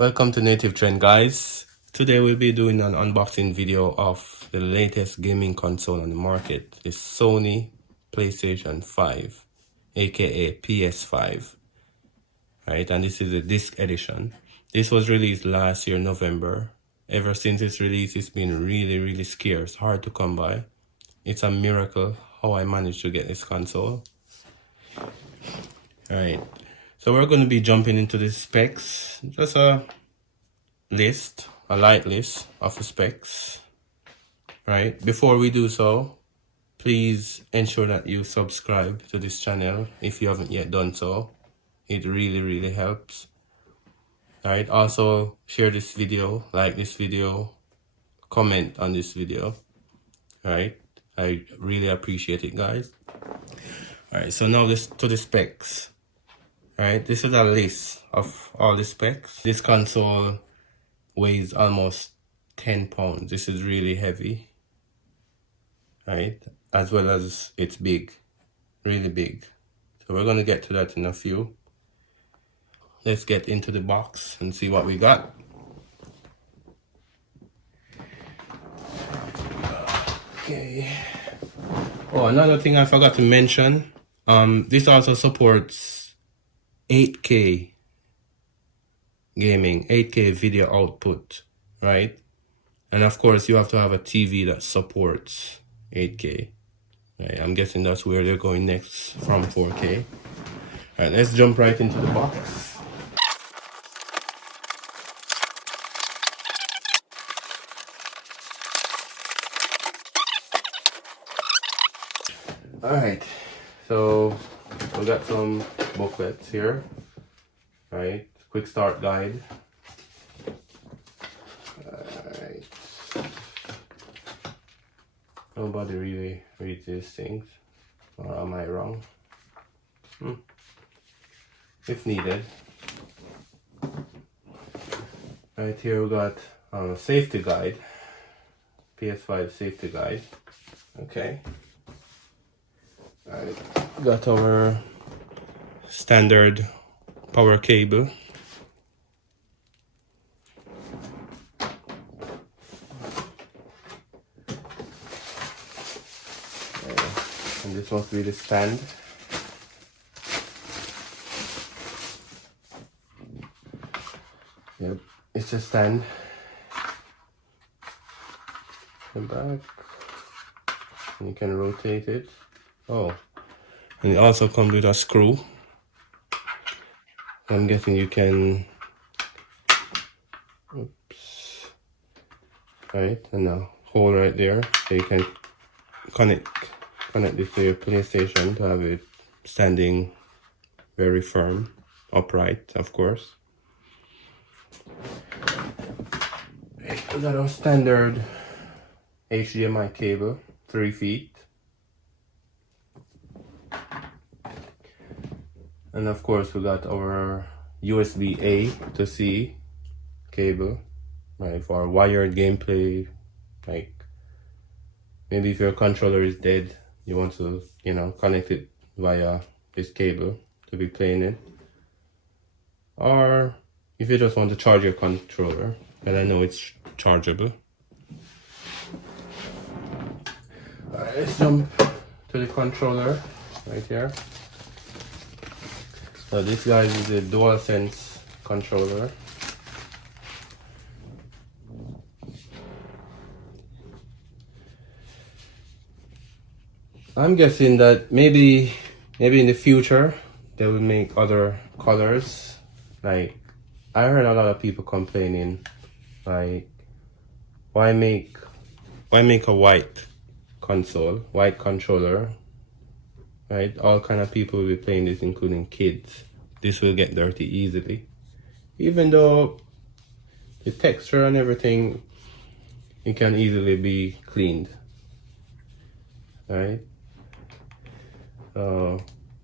Welcome to Native Trend, guys. Today we'll be doing an unboxing video of the latest gaming console on the market, the Sony PlayStation 5, aka PS5. Right, and this is a disc edition. This was released last year, November. Ever since its release, it's been really scarce, hard to come by. It's a miracle how I managed to get this console. Alright, so we're going to be jumping into the specs. Just a light list of the specs. Right, before we do so, please ensure that you subscribe to this channel if you haven't yet done so. It really helps. Alright, also share this video, like this video, comment on this video. Alright, I really appreciate it, guys. Alright, so now to the specs. Alright, this is a list of all the specs. This console weighs almost 10 pounds. This is really heavy. Right, as well as it's big, really big. So we're gonna get to that in a few. Let's get into the box and see what we got. Okay. Oh, another thing I forgot to mention. This also supports 8K gaming, 8K video output, right? And of course, you have to have a TV that supports 8K. Right, I'm guessing that's where they're going next from 4K. All right, let's jump right into the box. All right, so we got some booklets here. All right, quick start guide. Alright. Nobody really reads these things. Or am I wrong? If needed. Right here we got safety guide. PS5 safety guide. Okay. Alright. Got our standard power cable. And this must be the stand. Yep, it's a stand. The back. And you can rotate it. Oh, and it also comes with a screw. I'm guessing you can. Oops. Right, and a hole right there, so you can connect this to your PlayStation to have it standing very firm, upright, of course. We got our standard HDMI cable, 3 feet. And of course we got our USB-A to C cable, right, for wired gameplay. Like maybe if your controller is dead, you want to, connect it via this cable to be playing it. Or if you just want to charge your controller, and I know it's chargeable. Alright, let's jump to the controller right here. So this guy is a DualSense controller. I'm guessing that maybe in the future they will make other colors. Like I heard a lot of people complaining, like why make a white console, white controller, right? All kind of people will be playing this, including kids. This will get dirty easily, even though the texture and everything, it can easily be cleaned, right?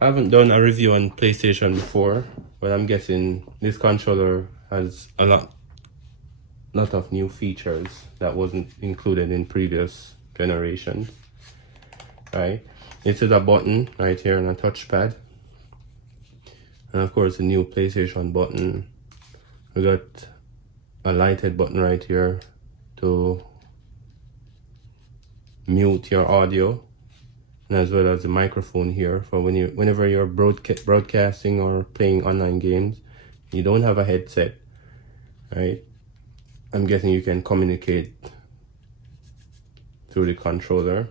I haven't done a review on PlayStation before, but I'm guessing this controller has a lot of new features that wasn't included in previous generations. Right, this is a button right here and a touchpad, and of course a new PlayStation button. We got a lighted button right here to mute your audio, and as well as the microphone here for whenever you're broadcasting or playing online games. You don't have a headset, right? I'm guessing you can communicate through the controller.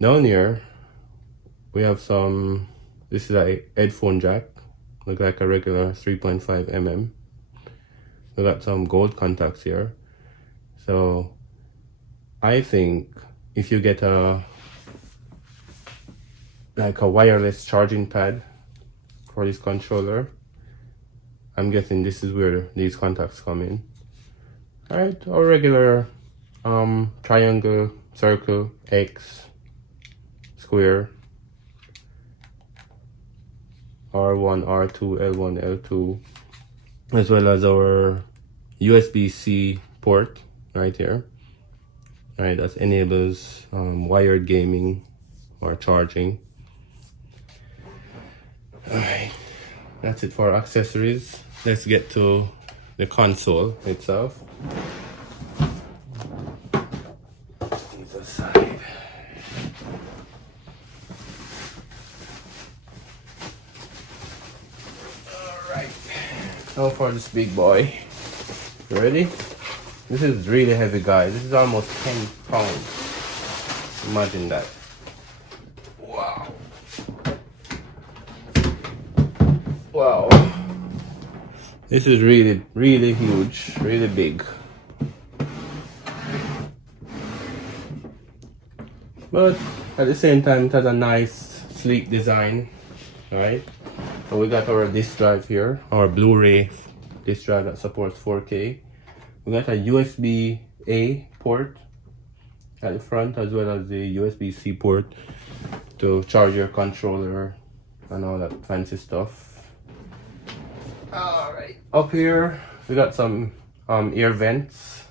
Down here we have some, this is a headphone jack, look like a regular 3.5 mm. We got some gold contacts here. So I think if you get a wireless charging pad for this controller, I'm guessing this is where these contacts come in. Alright, or regular triangle, circle, X, square, R1, R2, L1, L2, as well as our USB-C port right here. Right, that enables wired gaming or charging. Alright, that's it for accessories. Let's get to the console itself. These aside. Alright, now for this big boy. You ready? This is really heavy, guys. This is almost 10 pounds. Imagine that. Wow. Wow. This is really, really huge, really big. But at the same time, it has a nice, sleek design, right? So we got our disk drive here, our Blu-ray disk drive that supports 4K. We got a USB-A port at the front, as well as the USB-C port to charge your controller and all that fancy stuff. Alright, up here we got some air vents,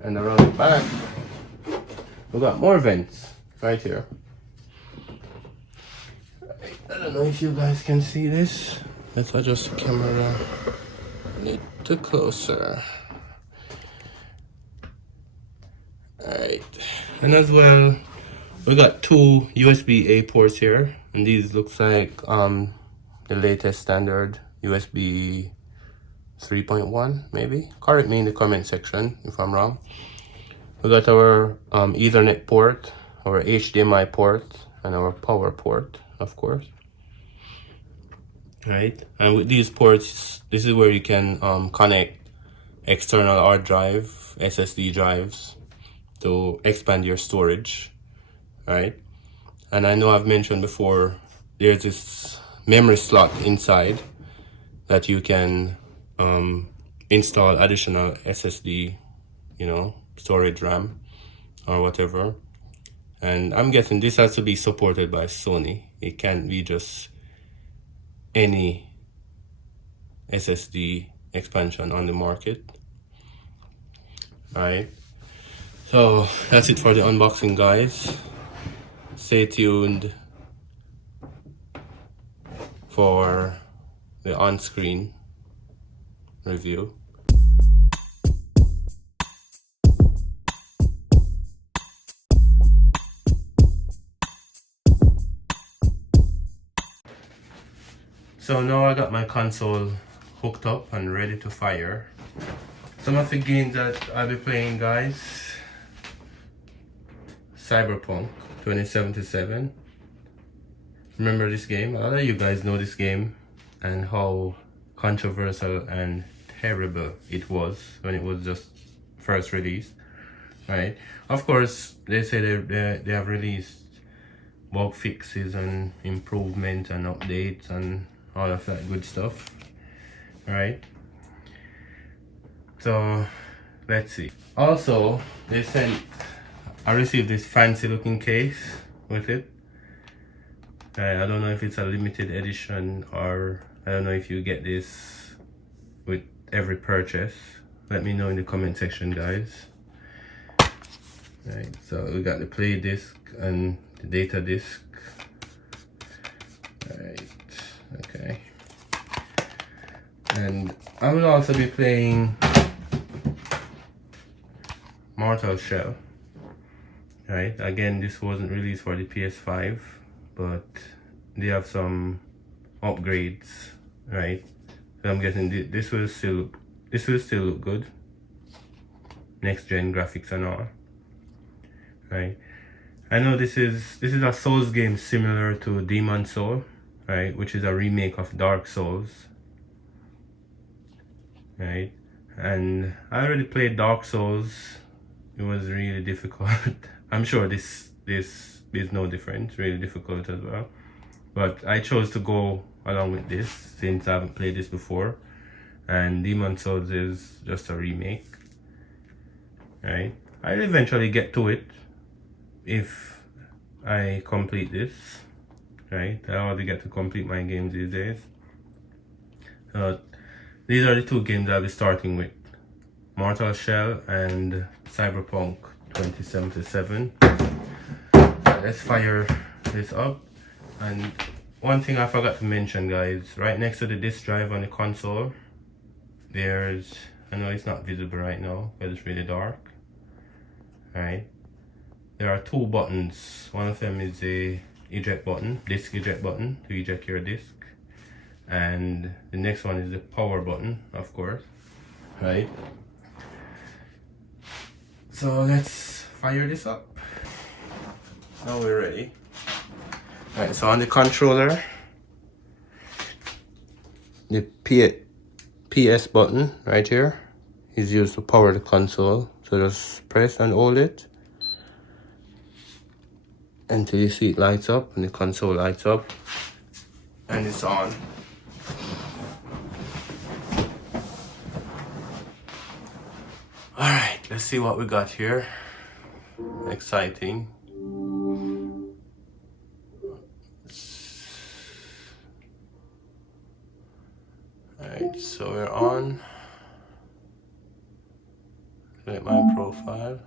and around the back we got more vents right here. Right, I don't know if you guys can see this. Let's adjust the camera a little closer. Alright, and as well we got two USB-A ports here, and these looks like the latest standard USB 3.1 maybe. Correct me in the comment section if I'm wrong. We got our Ethernet port, our HDMI port, and our power port, of course. Right, and with these ports, this is where you can connect external hard drive, SSD drives, to expand your storage, right? And I know I've mentioned before, there's this memory slot inside that you can install additional SSD, you know, storage RAM or whatever. And I'm guessing this has to be supported by Sony. It can't be just any SSD expansion on the market. Alright, so that's it for the unboxing, guys. Stay tuned for the on-screen review. So now I got my console hooked up and ready to fire. Some of the games that I'll be playing, guys: Cyberpunk 2077. Remember this game? A lot of you guys know this game and how controversial and terrible it was when it was just first released, right? Of course, they say they have released bug fixes and improvements and updates and all of that good stuff, right? So let's see. Also, I received this fancy looking case with it. I don't know if it's a limited edition or I don't know if you get this with every purchase. Let me know in the comment section, guys. Right, so we got the play disc and the data disc. Right, okay. And I will also be playing Mortal Shell. Right, again, this wasn't released for the PS5, but they have some upgrades, right? So I'm guessing this will still look good. Next gen graphics and all. Right. I know this is a Souls game similar to Demon Soul, right, which is a remake of Dark Souls. Right? And I already played Dark Souls. It was really difficult. I'm sure this is no different, really difficult as well. But I chose to go along with this since I haven't played this before. And Demon Souls is just a remake. Right? I'll eventually get to it if I complete this. Right? I already get to complete my games these days. These are the two games I'll be starting with. Mortal Shell and Cyberpunk 2077. Let's fire this up. And one thing I forgot to mention, guys, right next to the disk drive on the console, there's, I know it's not visible right now because it's really dark, right? There are two buttons. One of them is the eject button, disk eject button to eject your disk, and the next one is the power button, of course, right? So let's fire this up. Now we're ready. Right, so on the controller, the PS button right here is used to power the console. So just press and hold it until you see it lights up and the console lights up and it's on. Alright, let's see what we got here. Exciting. Alright, so we're on. Select my profile.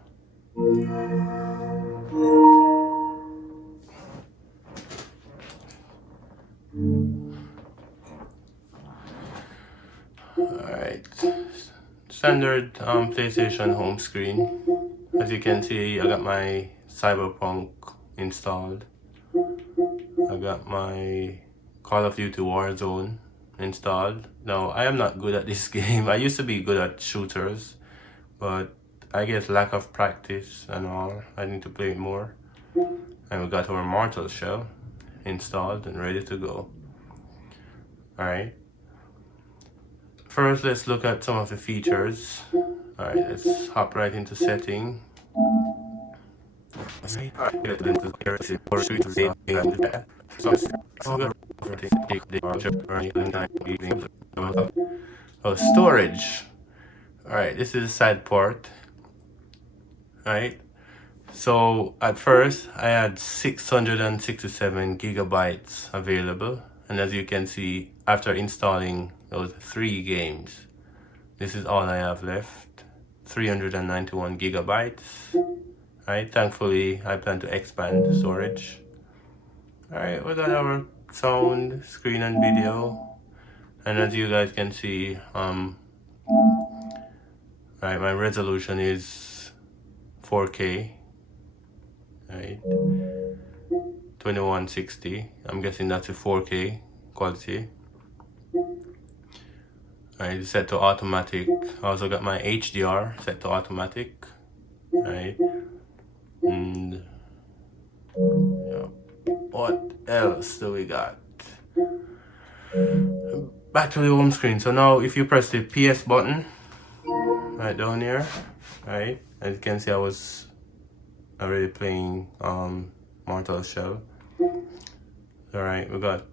Alright, standard PlayStation home screen. As you can see, I got my Cyberpunk installed. I got my Call of Duty Warzone installed. Now, I am not good at this game. I used to be good at shooters, but I guess lack of practice and all, I need to play it more. And we got our Mortal Shell installed and ready to go. Alright. First, let's look at some of the features. Alright, let's hop right into setting. Oh, storage. Alright, this is the side port. Alright, so at first I had 667 gigabytes available, and as you can see, after installing those 3 games, this is all I have left, 391 gigabytes. Alright, thankfully I plan to expand the storage. Alright, we got our sound, screen and video, and as you guys can see, right, my resolution is 4K, right, 2160. I'm guessing that's a 4K quality. Right, it's set to automatic. I also got my HDR set to automatic, right, and yeah. What else do we got? Back to the home screen. So now if you press the PS button right down here, right, as you can see, I was already playing Mortal Shell. Alright, we got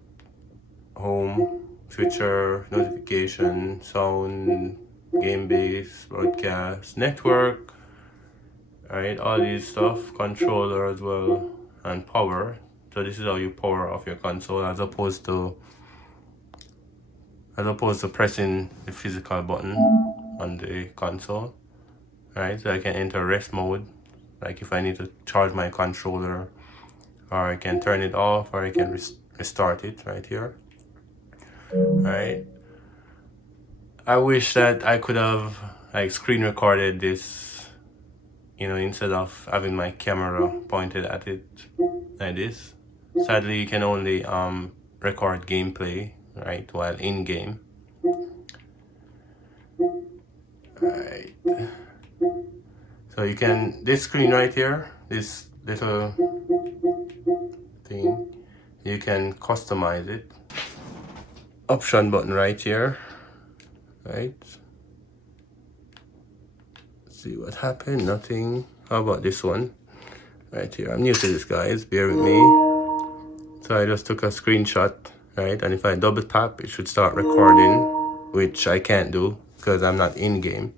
home, switcher, notification, sound, game base, broadcast, network, alright, all these stuff, controller as well, and power. So this is how you power off your console as opposed to pressing the physical button on the console. Right, so I can enter rest mode, like if I need to charge my controller, or I can turn it off, or I can restart it right here. Right, I wish that I could have like screen recorded this you know, instead of having my camera pointed at it like this. Sadly, you can only record gameplay, right, while in game. Right. So you can, this screen right here, this little thing, you can customize it. Option button right here, right? See what happened, nothing. How about this one right here? I'm new to this, guys, bear with me. So I just took a screenshot, right? And if I double tap, it should start recording, which I can't do because I'm not in game.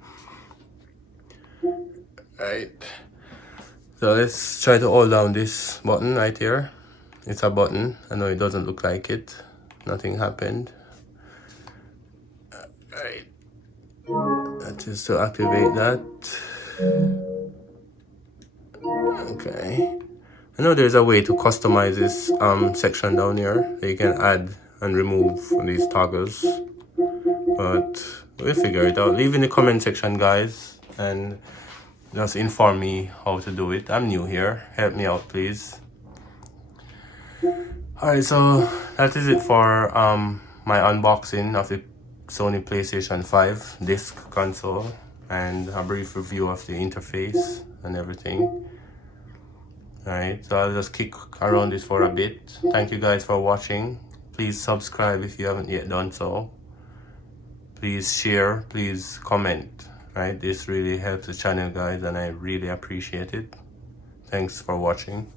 Right. So let's try to hold down this button right here. It's a button. I know it doesn't look like it. Nothing happened. Right. That is to activate that. Okay. I know there's a way to customize this section down here. So you can add and remove these toggles. But we'll figure it out. Leave in the comment section, guys, and just inform me how to do it. I'm new here. Help me out, please. Alright, so that is it for my unboxing of the Sony PlayStation 5 disc console and a brief review of the interface and everything. Alright, so I'll just kick around this for a bit. Thank you guys for watching. Please subscribe if you haven't yet done so. Please share, please comment. Right, this really helps the channel, guys, and I really appreciate it. Thanks for watching.